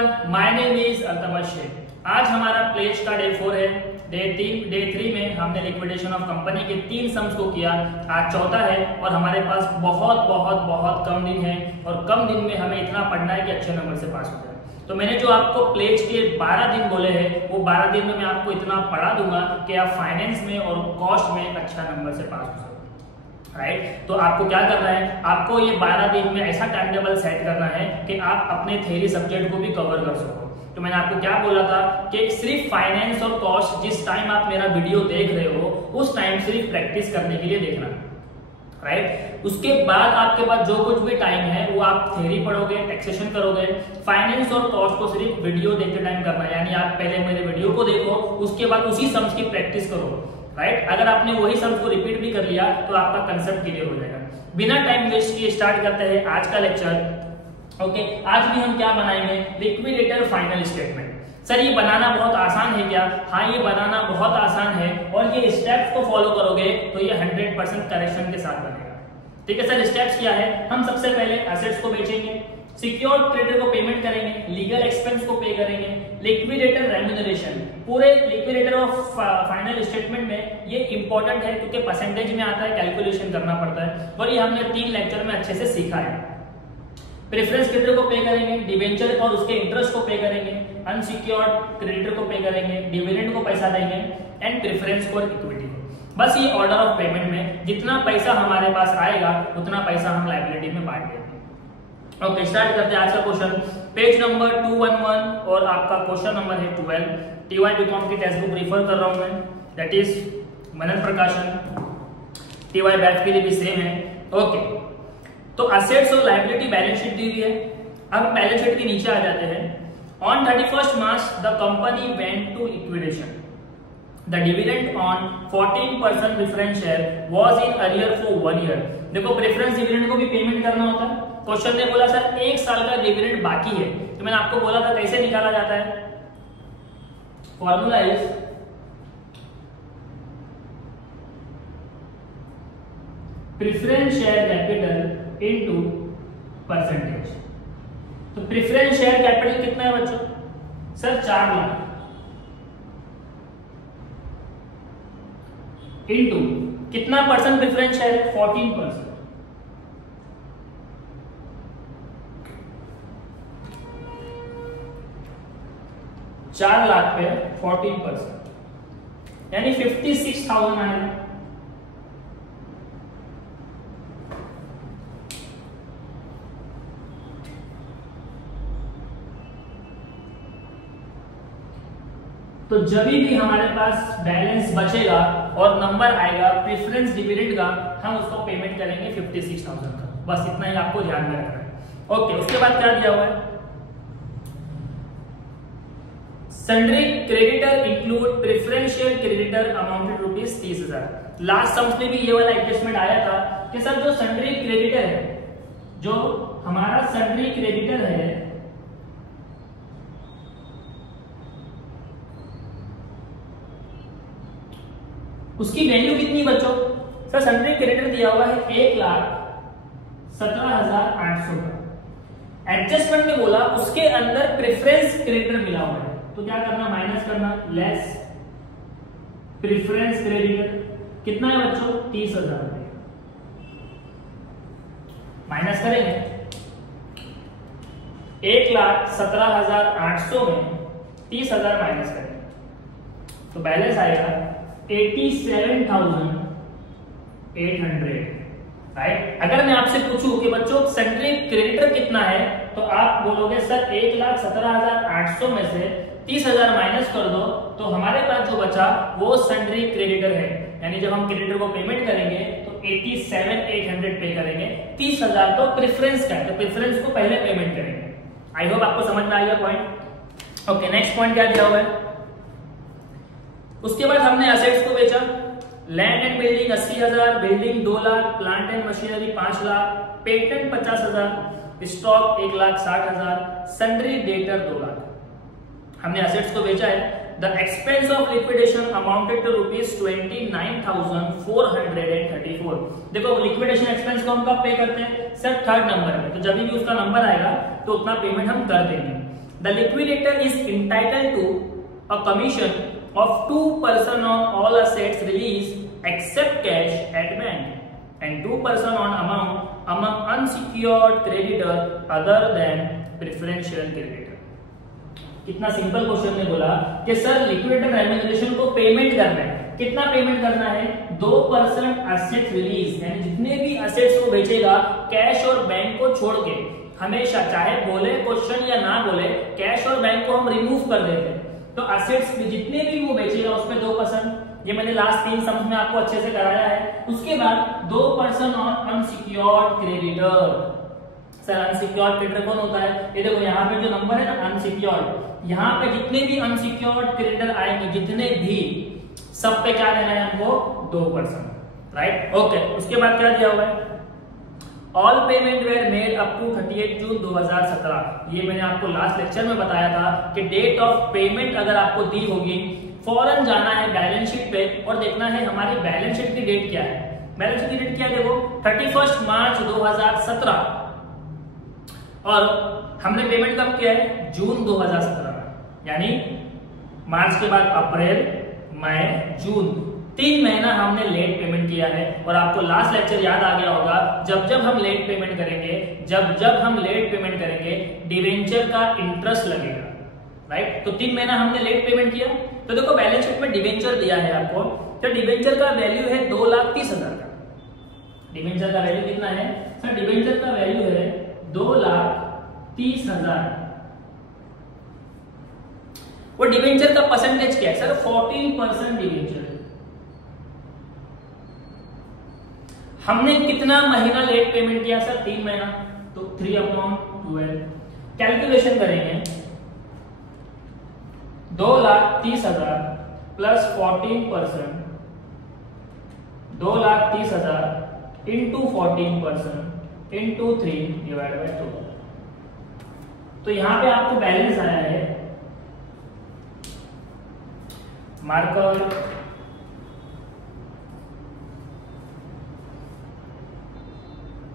Everyone, my name is Altamash Shaikh. आज हमारा pledge का डे 4 है। डे 3 में हमने लिक्विडेशन ऑफ कंपनी के 3 सम्स को किया। आज चौथा है और हमारे पास बहुत बहुत बहुत कम दिन है और कम दिन में हमें इतना पढ़ना है कि अच्छे नंबर से पास हो जाए। तो मैंने जो आपको प्लेज के 12 दिन बोले हैं वो 12 दिन में मैं आपको इतना पढ़ा दूंगा कि आप फाइनेंस में और कॉस्ट में अच्छा नंबर से पास हो सके। राइट, तो आपको क्या करना है, आपको ये 12 दिन में ऐसा टाइम टेबल सेट करना है कि आप अपने थ्योरी सब्जेक्ट को भी कवर कर सको। तो मैंने आपको क्या बोला था कि सिर्फ फाइनेंस और कॉस्ट जिस टाइम आप मेरा वीडियो देख रहे हो उस टाइम सिर्फ प्रैक्टिस करने के लिए देखना। राइट, उसके बाद आपके पास जो कुछ भी टाइम है वो आप थ्योरी पढ़ोगे, टैक्सेशन करोगे। फाइनेंस और कॉस्ट को सिर्फ वीडियो देखते टाइम करना है, यानी आप पहले मेरे वीडियो को देखो, उसके बाद उसी सम्स की प्रैक्टिस करो। राइट, अगर आपने वही सम्स को रिपीट भी कर लिया तो आपका कंसेप्ट क्लियर हो जाएगा। बिना टाइम वेस्ट किए स्टार्ट करते हैं आज का लेक्चर। ओके, आज भी हम क्या बनाएंगे, लिक्विडेटर फाइनल स्टेटमेंट। सर ये बनाना बहुत आसान है क्या? हाँ, ये बनाना बहुत आसान है और ये स्टेप्स को फॉलो करोगे तो ये 100% करेक्शन के साथ बनेगा। ठीक है सर, स्टेप्स क्या है? हम सबसे पहले एसेट्स को बेचेंगे, सिक्योर्ड क्रेडिटर को पेमेंट करेंगे, लीगल एक्सपेंस को पे करेंगे, लिक्विडेटर रेम्यूनरेशन। पूरे लिक्विडेटर ऑफ फाइनल स्टेटमेंट में ये इंपॉर्टेंट है क्योंकि परसेंटेज में आता है, कैलकुलेशन करना पड़ता है और ये हमने 3 लेक्चर में अच्छे से सीखा है। प्रेफरेंस क्रेडिटर को पे करेंगे, डिवेंचर और उसके इंटरेस्ट को पे करेंगे, अनसिक्योर्ड क्रेडिटर को पे करेंगे, डिविडेंड को पैसा देंगे एंड प्रेफरेंस फॉर इक्विटी को। बस ये ऑर्डर ऑफ पेमेंट में जितना पैसा हमारे पास आएगा उतना पैसा हम लायबिलिटी में बांट देंगे। ओके, स्टार्ट करते हैं आज का क्वेश्चन। पेज नंबर 211 और आपका क्वेश्चन नंबर है 12। टीवाई बीकॉम की टेक्स्ट बुक रिफर कर रहा हूं मैं, दैट इज मनन प्रकाशन। टीवाई बैच के लिए भी सेम है। ओके, तो असेट्स और लायबिलिटी बैलेंस शीट दी हुई है। अब बैलेंस शीट के नीचे आ जाते हैं। On 31st March the company went to liquidation. The dividend on 14% preference share was in arrear for 1 year. देखो, प्रेफरेंस डिविडेंड को भी पेमेंट करना होता है। क्वेश्चन ने बोला सर 1 साल का डिविडेंड बाकी है, तो मैंने आपको बोला था कैसे निकाला जाता है। Formula is preference share capital into percentage. तो प्रेफरेंस शेयर कैपिटल कितना है बच्चों? सर 4 लाख इनटू कितना परसेंट प्रेफरेंस शेयर है? 14%। चार लाख पे 14% यानी 56,000 आएगा। तो जब भी हमारे पास बैलेंस बचेगा और नंबर आएगा प्रेफरेंस डिविडेंड का, हम उसको पेमेंट करेंगे 56,000 का। बस इतना ही आपको ध्यान में रखना है। ओके, उसके बाद क्या दिया हुआ है? Sundry creditor include preferential creditor amounted ₹30,000। Last sums में भी ये वाला एडजस्टमेंट आया था कि सर जो सन्ड्री क्रेडिटर है, जो हमारा सन्ड्री क्रेडिटर है उसकी वैल्यू कितनी बच्चों? सर सन्ड्री क्रेडिटर दिया हुआ है 1,17,800 का। एडजस्टमेंट में बोला उसके अंदर प्रेफरेंस क्रेडिटर मिला हुआ है, तो क्या करना, माइनस करना, लेस प्रेफरेंस क्रेडिटर कितना है बच्चों? 30,000 माइनस करेंगे 1,17,800 में 30,000 माइनस करेंगे तो बैलेंस आएगा 87,800। राइट, अगर मैं आपसे पूछूं कि बच्चों सन्ड्री क्रेडिटर कितना है तो आप बोलोगे सर 1,17,800 में से 30,000 माइनस कर दो तो हमारे पास जो बचा वो सन्ड्री क्रेडिटर है। यानी जब हम क्रेडिटर को पेमेंट करेंगे तो 87,800 पे करेंगे। 30,000 तो प्रेफरेंस का है, तो प्रेफरेंस को पहले पेमेंट करेंगे। आई होप आपको समझ में आ गया पॉइंट। ओके, नेक्स्ट पॉइंट क्या दिया हुआ है? उसके बाद हमने असेट्स को बेचा। Land and building 80,000, building 2 lakh, plant and machinery 5 lakh, patent 50,000, stock 1,60,000, sundry debtor 2 lakh. हमने असेट्स को बेचा है। The expense of liquidation amounted to ₹29,434। देखो लिक्विडेशन एक्सपेंस को हम कब पे करते हैं? सर 3rd नंबर में, तो जब भी उसका नंबर आएगा तो उतना पेमेंट हम कर देंगे। The liquidator is entitled to a commission of 2% on all assets released except cash at bank and 2% on amount among unsecured creditor other than preferential creditor। कितना सिंपल क्वेश्चन ने बोला कि सर लिक्विडेटर रेम्यूनरेशन को payment करना है, कितना payment करना है 2% एसेट रिलीज, यानी जितने भी एसेट्स को बेचेगा कैश और बैंक को छोड़ के, हमेशा चाहे बोले क्वेश्चन या ना बोले कैश और बैंक को हम रिमूव कर देते हैं, तो एसेट्स जितने भी वो बेचेगा उस पे 2%, ये मैंने लास्ट 3 सम्स में आपको अच्छे से कराया है। उसके बाद 2% on unsecured creditor. Sir unsecured creditor कौन होता है? ये देखो यहाँ पे जो नंबर है ना अनसिक्योर्ड, यहाँ पे जितने भी अनसिक्योर्ड क्रेडिटर आएंगे जितने भी, सब पे क्या देना है हमको 2%, राइट। ओके, उसके बाद क्या दिया हुआ है? All payment were made up to 38 June 2017। ये मैंने आपको लास्ट लेक्चर में बताया था कि डेट ऑफ पेमेंट अगर आपको दी होगी, फौरन जाना है बैलेंस शीट पे और देखना है हमारी बैलेंस शीट की डेट क्या है। बैलेंस शीट की डेट क्या है? देखो 31 मार्च 2017 और हमने पेमेंट कब किया है? जून 2017 में, यानी मार्च के बाद अप्रैल, मई, जून, 3 महीना हमने लेट पेमेंट किया है। और आपको लास्ट लेक्चर याद आ गया होगा, जब हम लेट पेमेंट करेंगे, जब हम लेट पेमेंट करेंगे डिवेंचर का इंटरेस्ट लगेगा, राइट। तो 3 महीना हमने लेट पेमेंट किया, तो देखो बैलेंस शीट में डिवेंचर दिया है आपको, तो डिवेंचर का वैल्यू है 2,30,000 का। डिवेंचर का वैल्यू कितना है? सर डिवेंचर का वैल्यू है 2,30,000। वो डिवेंचर का परसेंटेज क्या है? Sir 14% debenture. हमने कितना महीना लेट पेमेंट किया? सर 3 महीना, तो 3/12 कैलकुलेशन करेंगे। 2,30,000 plus 14%, 2,30,000 into 14% into 3 divide by 2। तो यहां पे आपको बैलेंस आया है, मार्कर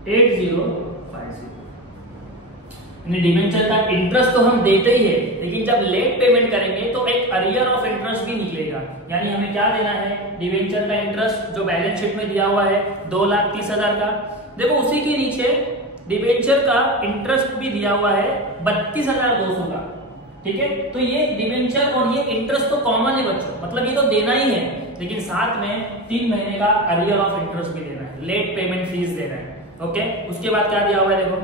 8050। डिवेंचर का इंटरेस्ट तो हम देते ही है, लेकिन जब लेट पेमेंट करेंगे तो एक अरियर ऑफ इंटरेस्ट भी निकलेगा, यानी हमें क्या देना है? डिवेंचर का इंटरेस्ट जो बैलेंस शीट में दिया हुआ है 2,30,000 का। देखो उसी के नीचे डिवेंचर का इंटरेस्ट भी दिया हुआ है 32,200 का, ठीक है। तो ये डिवेंचर और ये इंटरेस्ट तो कॉमन है बच्चों, मतलब ये तो देना ही है, लेकिन साथ में 3 महीने का अरियर ऑफ इंटरेस्ट भी देना है, लेट पेमेंट फीस देना है। ओके, उसके बाद क्या दिया हुआ है? देखो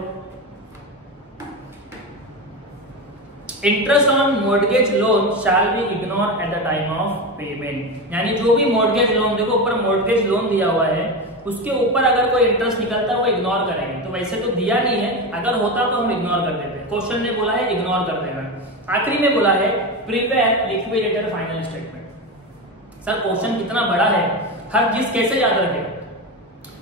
interest on mortgage loan shall be ignore at the time of payment, यानी जो भी मॉर्गेज लोन, देखो ऊपर मॉर्गेज लोन दिया हुआ है, उसके ऊपर अगर कोई इंटरेस्ट निकलता है वो इग्नोर करेंगे। तो वैसे तो दिया नहीं है, अगर होता तो हम इग्नोर कर देते, क्वेश्चन ने बोला है इग्नोर कर देना। आखिरी में बोला है prepare liquidator final statement. Sir question कितना बड़ा है, हर चीज कैसे याद रखें?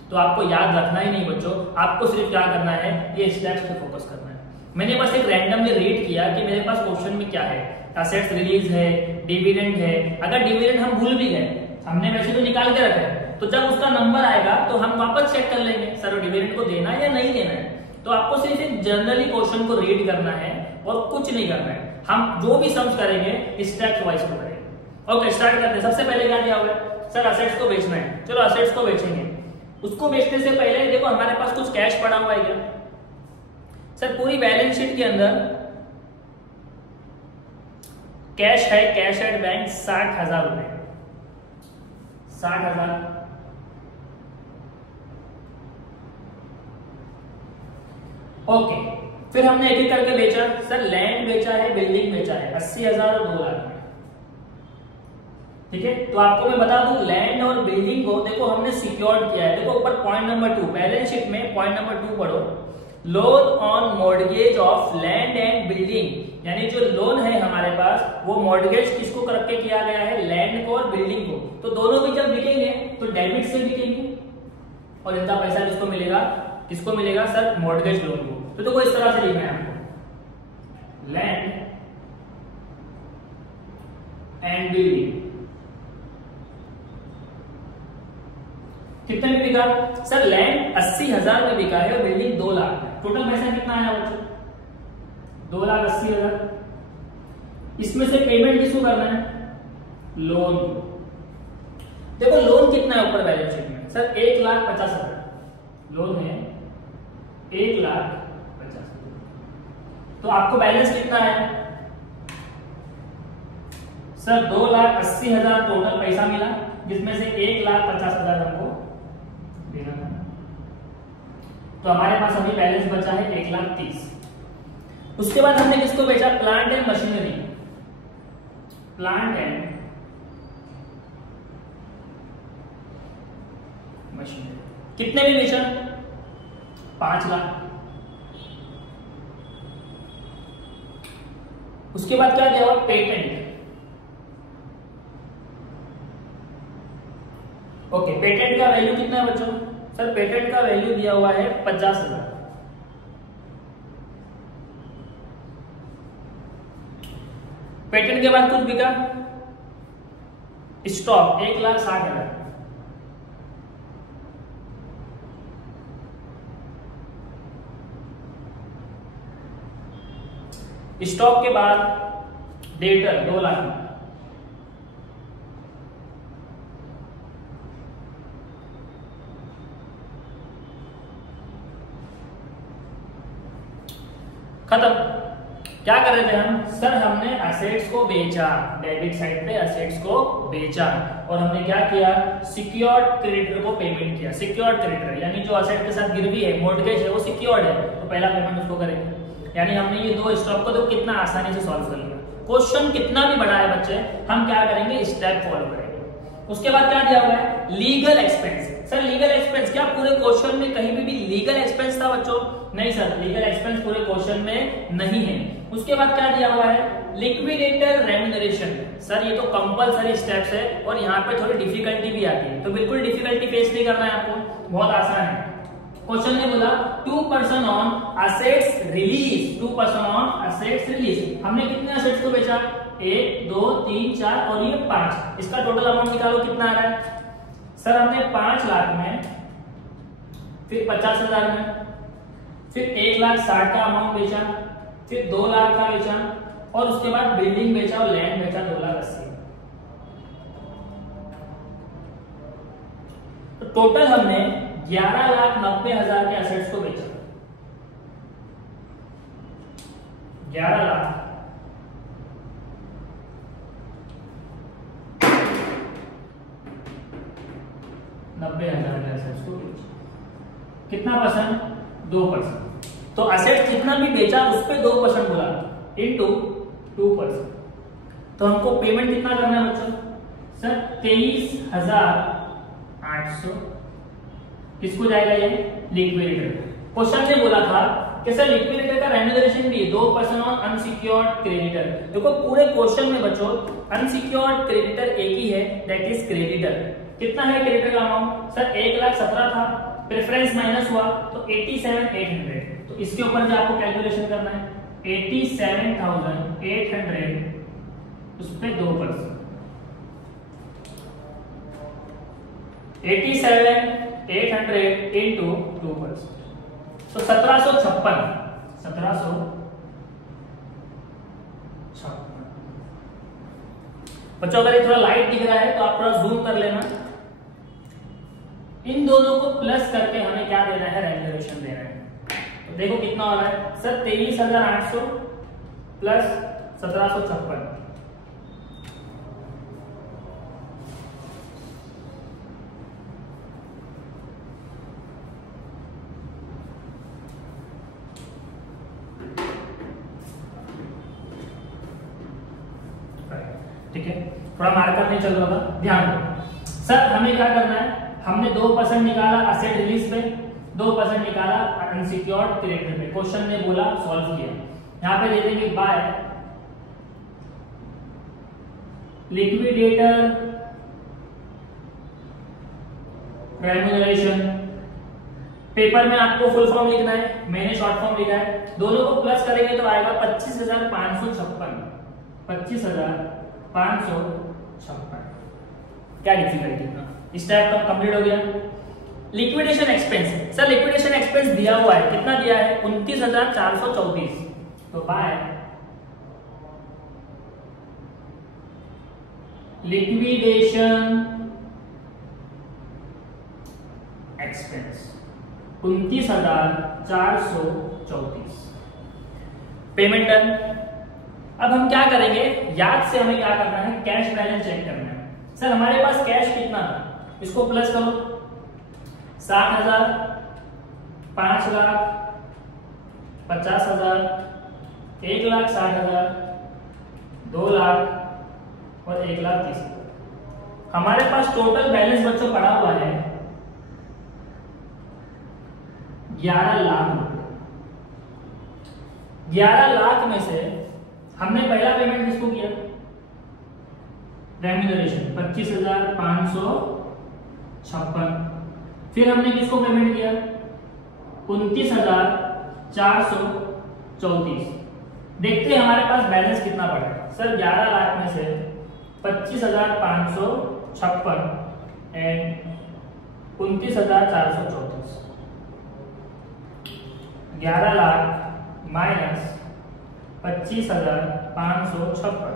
तो आपको याद रखना ही नहीं बच्चों, आपको सिर्फ क्या करना है? ये स्टेप्स पे फोकस करना है। मैंने बस एक रैंडमली रीड किया कि मेरे पास क्वेश्चन में क्या है, एसेट्स रिलीज है, डिविडेंड है। अगर डिविडेंड हम भूल भी गए, हमने वैसे तो निकाल के रखा है, तो जब उसका नंबर आएगा तो हम वापस चेक कर लेंगे सर डिविडेंड को देना है या नहीं देना है। तो आपको सिर्फ जनरली क्वेश्चन को रीड करना है और कुछ नहीं करना है। हम जो भी सम्स करेंगे स्टेप्स वाइज को करेंगे। ओके, स्टार्ट करते हैं। सबसे पहले क्या दिया हुआ है? सर असेट्स को बेचना है, चलो असेट्स को बेचेंगे। उसको बेचने से पहले देखो हमारे पास कुछ कैश पड़ा हुआ है क्या? सर पूरी बैलेंस शीट के अंदर कैश है, कैश एट बैंक 60,000 रुपए, 60,000। ओके, फिर हमने एक एक करके बेचा। सर लैंड बेचा है, बिल्डिंग बेचा है, 80,000 और 2 लाख में, ठीक है। तो आपको मैं बता दूं लैंड और बिल्डिंग को देखो हमने सिक्योर्ड किया है। देखो ऊपर पॉइंट नंबर 2 बैलेंस शीट में पॉइंट नंबर 2 पढ़ो, loan on mortgage of land and building, यानी जो लोन है हमारे पास वो मॉर्गेज किसको करके किया गया है? लैंड को और बिल्डिंग को। तो दोनों भी जब बिकेंगे तो डेबिट से बिकेंगे और इतना पैसा किसको मिलेगा? किसको मिलेगा? सर मॉर्गेज लोन को। तो देखो इस तरह से लिखना है आपको, लैंड एंड बिल्डिंग कितने में बिका? सर लैंड 80,000 में बिका है और बिल्डिंग 2 लाख। टोटल पैसा कितना आया बच्चों? 2,80,000। इसमें से पेमेंट किसको करना है? लोन। देखो लोन कितना है ऊपर बैलेंस शीट में? सर 1,50,000 लोन है, 1,50,000। तो आपको बैलेंस कितना है? सर 2,80,000 टोटल पैसा मिला, जिसमें से 1,50,000 हमको देना था। तो हमारे पास अभी बैलेंस बचा है 1,30,000। उसके बाद हमने किसको बेचा? Plant and machinery. Plant and machinery कितने में बेचा? 5 लाख। उसके बाद क्या दिया हुआ? पेटेंट। ओके, पेटेंट का वैल्यू कितना है बच्चों? सर पेटेंट का वैल्यू दिया हुआ है 50,000। पेटेंट के बाद कुछ बिका? स्टॉक 1,60,000। स्टॉक के बाद डेटर 2 लाख। खत्म। क्या कर रहे थे हम? सर हमने एसेट्स को बेचा, डेबिट साइड पे एसेट्स को बेचा, और हमने क्या किया? सिक्योर्ड क्रेडिटर को पेमेंट किया। सिक्योर्ड क्रेडिटर यानी जो एसेट के साथ गिरवी है, मॉर्गेज है, वो सिक्योर्ड है, तो पहला पेमेंट उसको करेंगे। यानी हमने ये दो स्टॉक को तो कितना आसानी से सॉल्व कर लिया। क्वेश्चन कितना भी बड़ा है बच्चे, हम क्या करेंगे? स्टेप फॉलो करेंगे। उसके बाद क्या दिया हुआ है? Legal expense. Sir legal expense क्या पूरे क्वेश्चन में कहीं भी लीगल एक्सपेंस था बच्चों? नहीं सर, लीगल एक्सपेंस पूरे क्वेश्चन में नहीं है। उसके बाद क्या दिया हुआ है? Liquidator remuneration. सर ये तो कंपलसरी स्टेप्स है और यहाँ पे थोड़ी डिफिकल्टी भी आती है, तो बिल्कुल डिफिकल्टी फेस नहीं करना है आपको, बहुत आसान है। क्वेश्चन ने बोला 2% on assets release, 2% on assets release. हमने कितने एसेट्स को बेचा? 1 2 3 4 और ये 5। इसका टोटल अमाउंट निकालो कितना आ रहा है? सर हमने 5 लाख में, फिर 50,000 में, फिर 1,60,000 का अमाउंट बेचा, फिर 2 लाख का बेचा, और उसके बाद बिल्डिंग बेचा और लैंड बेचा 2,80,000। तो टोटल हमने 11,90,000 के एसेट्स को बेचा। 11,90,000 के एसेट्स को बेचा। कितना परसेंट? 2%। तो एसेट कितना भी बेचा उस पे 2% बोला, इनटू 2%। तो हमको पेमेंट कितना करना है बच्चों? सर 23,800। किसको जाएगा ये? लिक्विडेटर। क्वेश्चन ने बोला था कि सर लिक्विडेटर का रेम्यूनरेशन भी 2% ऑन अनसिक्योर्ड क्रेडिटर। देखो पूरे क्वेश्चन में बच्चों अनसिक्योर्ड क्रेडिटर एक ही है, दैट इज क्रेडिटर। कितना है क्रेडिटर का अमाउंट? सर 1,17,000 था, प्रेफरेंस माइनस हुआ तो 87,800। तो इसके ऊपर जो आपको कैलकुलेशन करना है 87,800 उस पे 2%, 87,800 इंटू 2%, तो 1756। बच्चों अगर ये थोड़ा लाइट दिख रहा है तो आप थोड़ा जूम कर लेना। इन दोनों को प्लस करके हमें क्या देना है? रेम्यूनरेशन देना है। तो देखो कितना हो रहा है सर? 23,800 प्लस 1756। ठीक है, थोड़ा मार्कर नहीं चल रहा था, ध्यान दो। सर हमें क्या करना है? हमने 2% निकाला एसेट रिलीज पे, 2% निकाला अनसिक्योर्ड क्रेडिटर पे। क्वेश्चन ने बोला सॉल्व किया। यहां पे दे देंगे बाय लिक्विडेटर रेम्यूनरेशन। पेपर में आपको फुल फॉर्म लिखना है, मैंने शॉर्ट फॉर्म लिखा है। दोनों को प्लस करेंगे तो आएगा 25,556। 25,556। क्या डिफिकल्टी था? इस टाइप का कंप्लीट हो गया। Liquidation expense. Sir liquidation expense दिया हुआ है, कितना दिया है? 29,434। तो by liquidation expense 29,434 payment done. अब हम क्या करेंगे, याद से हमें क्या करना है, कैश बैलेंस चेक करना है। सर हमारे पास कैश कितना था, इसको प्लस करो, 60,000, 5,00,000, 50,000, 1,60,000, 2,00,000 और 1,30,000। हमारे पास टोटल बैलेंस बच्चों पड़ा हुआ है 11 लाख रुपए। 11 लाख में से हमने पहला पेमेंट किसको किया, रेम्यूनरेशन 25,556। फिर हमने किसको पेमेंट किया, 29,434। देखते हैं हमारे पास बैलेंस कितना पड़ेगा। सर 11 लाख में से 25,556 एंड 29,434, 11 लाख माइनस 25,556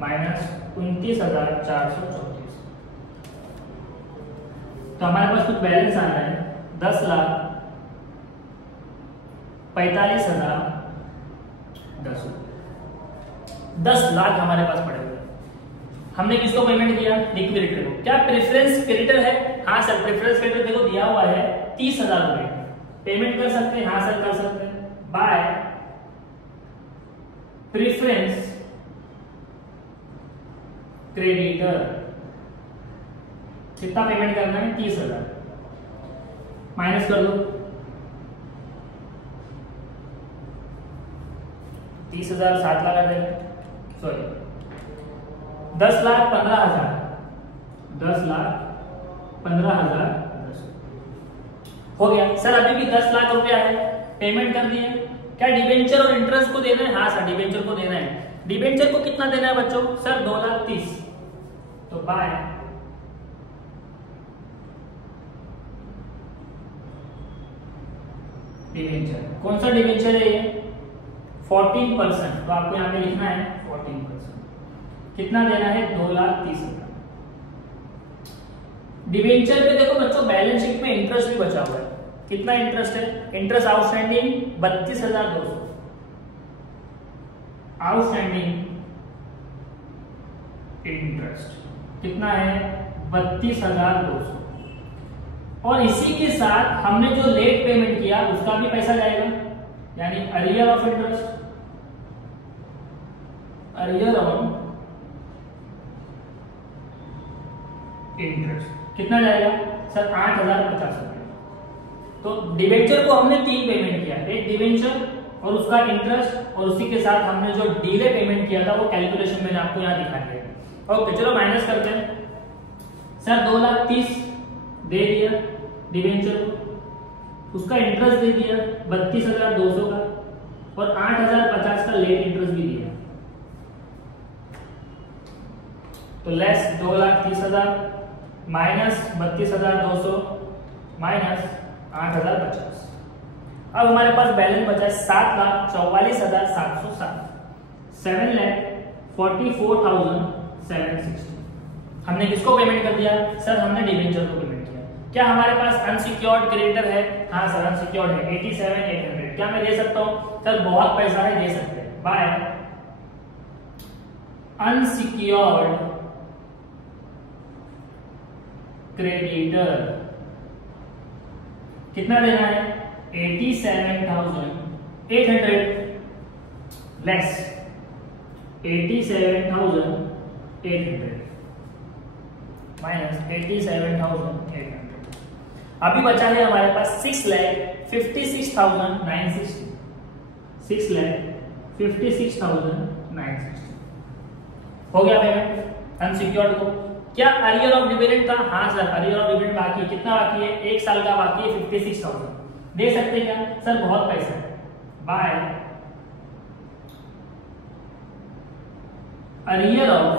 माइनस 29,434, तो हमारे पास कुछ बैलेंस आना है 10,45,010 रुपए। 10 लाख हमारे पास पड़े हुए। हमने किसको पेमेंट किया, लिक्विडिटी को। क्या प्रेफरेंस क्रेडिटर है, हाँ सर प्रेफरेंस क्रेडिटर देखो दिया हुआ है 30,000 रुपए। पेमेंट कर सकते हैं, हाँ सर कर सकते हैं, बाय प्रेफरेंस क्रेडिटर। कितना पेमेंट करना है, 30,000 माइनस कर दो, 30,000 7 लाख आ जाएगा, सॉरी 10,15,000, 10,15,000 हो गया। सर अभी भी 10 लाख रुपया है, पेमेंट कर दिए। क्या डिबेंचर और इंटरेस्ट को देना है, हाँ सर डिबेंचर को देना है। डिबेंचर को कितना देना है बच्चों, सर 2,30,000, तो बाय डिबेंचर। कौन सा डिबेंचर है ये, 14%, तो आपको यहां पे लिखना है 14%। कितना देना है, 2,30,000। डिबेंचर पे देखो बच्चों बैलेंस शीट में इंटरेस्ट भी बचा हुआ है। कितना इंटरेस्ट है, इंटरेस्ट आउटस्टैंडिंग 32,200, आउटस्टैंडिंग इंटरेस्ट कितना है, 32,200। और इसी के साथ हमने जो लेट पेमेंट किया उसका भी पैसा जाएगा, यानी arrear of interest, arrear on interest कितना जाएगा सर, 8,050 रुपए। तो डिबेंचर को हमने 3 पेमेंट किया, एक डिबेंचर और उसका इंटरेस्ट, और उसी के साथ हमने जो डीले पेमेंट किया था वो कैलकुलेशन मैंने आपको यहाँ दिखा दिया। ओके चलो माइनस करते हैं। सर 2,30,000 दे दिया डिबेंचर को, उसका इंटरेस्ट दे दिया 32,200 का, और 8,050 का लेट इंटरेस्ट भी दिया, तो लेस 2,30,000 माइनस 32,200 माइनस 8,050। अब हमारे पास बैलेंस बचा है 7,44,707, 7,44,760। हमने किसको पेमेंट कर दिया, सर हमने डिबेंचर को पेमेंट किया। क्या हमारे पास अनसिक्योर्ड क्रेडिटर है, हाँ सर अनसिक्योर्ड है 87,800। क्या मैं दे सकता हूं, सर बहुत पैसा है, दे सकते हैं, बाय अनसिक्योर्ड क्रेडिटर। कितना देना है, 87,800 लेस 87,800 माइनस 87,800। अभी बचा है हमारे पास 6,56,960, 6,56,960 हो गया पेमेंट अनसिक्योर्ड को। क्या अरियर ऑफ डिविडेंड था, हाँ सर अरियर ऑफ डिविडेंड बाकी है। कितना बाकी है, 1 साल का बाकी है, 56,000 दे सकते हैं क्या, सर बहुत पैसा है, by arrear of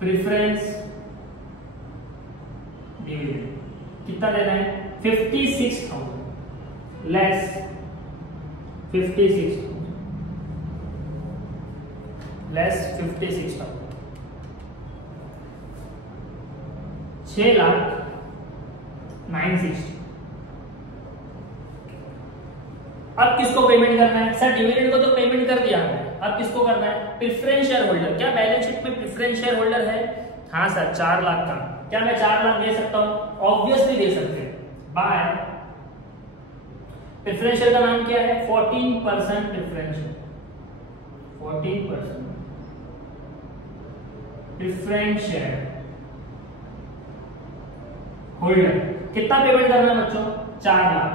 preference dividend. कितना देना है, 56,000 लेस 56,000 लेस 56,000, 6,09,60। अब किसको पेमेंट करना है? सर डिविडेंड को तो पेमेंट कर दिया हमने, अब किसको करना है? Preference share holder. क्या बैलेंस शीट में प्रेफरेंस शेयर होल्डर है? हाँ सर 4 लाख का। क्या मैं 4 लाख दे सकता हूं? ऑब्वियसली दे सकते हैं। बाय प्रेफरेंस शेयर का नाम क्या है? 14% preference share, 14% preference share holder. कितना पेमेंट करना है बच्चों? 4 लाख।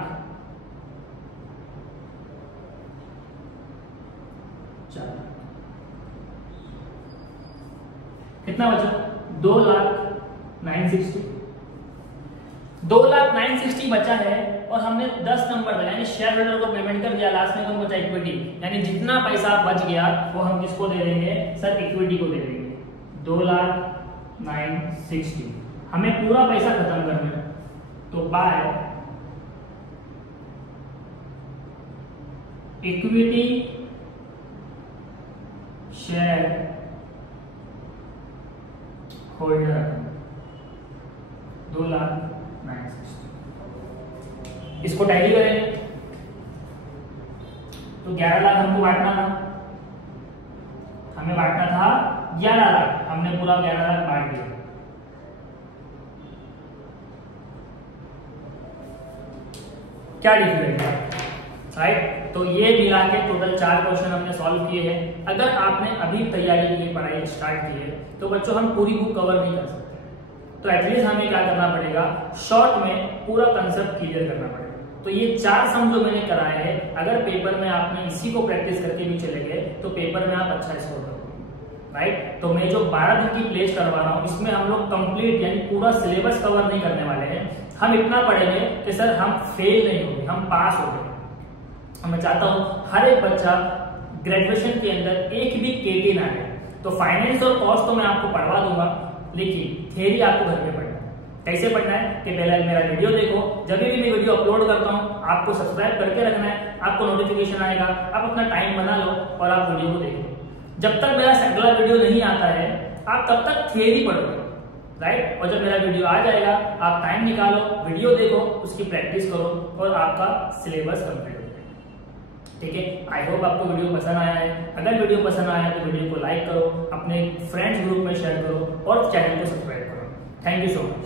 4 कितना बचा? 2,09,60। 2,09,60 बचा है और हमने 10 नंबर यानी शेयर होल्डर को पेमेंट कर दिया। लास्ट में कौन बचा? इक्विटी। यानी जितना पैसा बच गया वो हम किसको दे देंगे? सर इक्विटी को दे देंगे। 2,09,60 हमें पूरा पैसा खत्म करना है, तो बाय इक्विटी शेयर होल्डर 2,09,60। इसको टैली करेंगे तो 11 लाख हमको बांटना था, हमें बांटना था 11 लाख, हमने पूरा 11 लाख बांट दिया। क्या डिफरेंस है? राइट, तो ये मिला के टोटल 4 क्वेश्चन हमने सॉल्व किए हैं। अगर आपने अभी तैयारी के लिए पढ़ाई स्टार्ट की है तो बच्चों हम पूरी बुक कवर नहीं कर सकते, तो एटलीस्ट हमें क्या करना पड़ेगा? शॉर्ट में पूरा कंसेप्ट क्लियर करना पड़ेगा। तो ये 4 सम जो मैंने कराए हैं, अगर पेपर में आपने इसी को प्रैक्टिस करके भी चले गए तो पेपर में आप अच्छा स्कोर करोगे। राइट, तो मैं जो 12 दिन की प्लेस करवा रहा हूँ इसमें हम लोग कंप्लीट यानी पूरा सिलेबस कवर नहीं करने वाले हैं। हम इतना पढ़ेंगे कि सर हम फेल नहीं होंगे, हम पास हो गए। मैं चाहता हूं हर एक बच्चा ग्रेजुएशन के अंदर एक भी केटी ना आए। तो फाइनेंस और कॉस्ट तो मैं आपको पढ़वा दूंगा, लेकिन थ्योरी आपको घर पे पढ़ना है। कैसे पढ़ना है कि पहले मेरा वीडियो देखो, जब भी मैं वीडियो अपलोड करता हूं आपको सब्सक्राइब करके रखना है, आपको नोटिफिकेशन आएगा, आप अपना टाइम बना लो और आप वीडियो को देखो। जब तक मेरा अगला वीडियो नहीं आता है आप तब तक थ्योरी पढ़ो। राइट, और जब मेरा वीडियो आ जाएगा आप टाइम निकालो, वीडियो देखो, उसकी प्रैक्टिस करो और आपका सिलेबस कंप्लीट हो जाएगा। ठीक है, आई होप आपको वीडियो पसंद आया है। अगर वीडियो पसंद आया है तो वीडियो को लाइक करो, अपने फ्रेंड्स ग्रुप में शेयर करो और चैनल को सब्सक्राइब करो। Thank you so much.